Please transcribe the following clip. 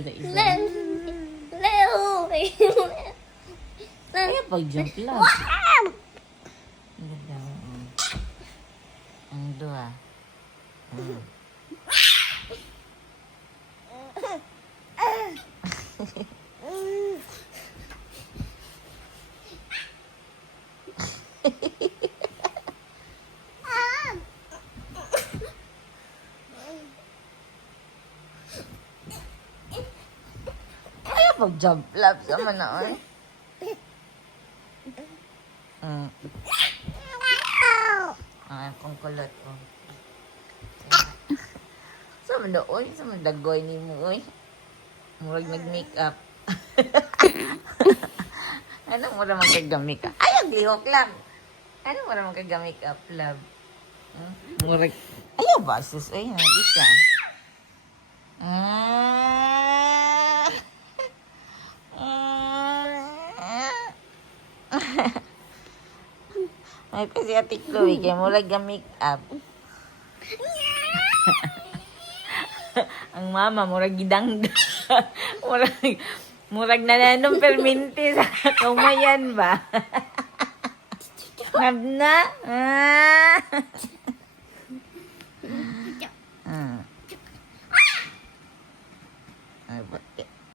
sa isa. Kaya pag-jump lang. Ang ganda. Ang dua. Kaya pag-jump lap sa manoon. Kung kulot ko. Sa manoon, sa madagoy ni mo, oy. Murag nag-makeup. Ano mo naman kag-makeup? Ay, ang lihok lang. Ano mo naman kag-makeup, love? Murag, ayaw ba, sus? Ay, ang isa. Ay, kasi ati Chloe, kaya murag ga-makeup. Ang mama, murag gidangga. murag nananong perminti sa kumayan ba? Nabna? Ay, ba?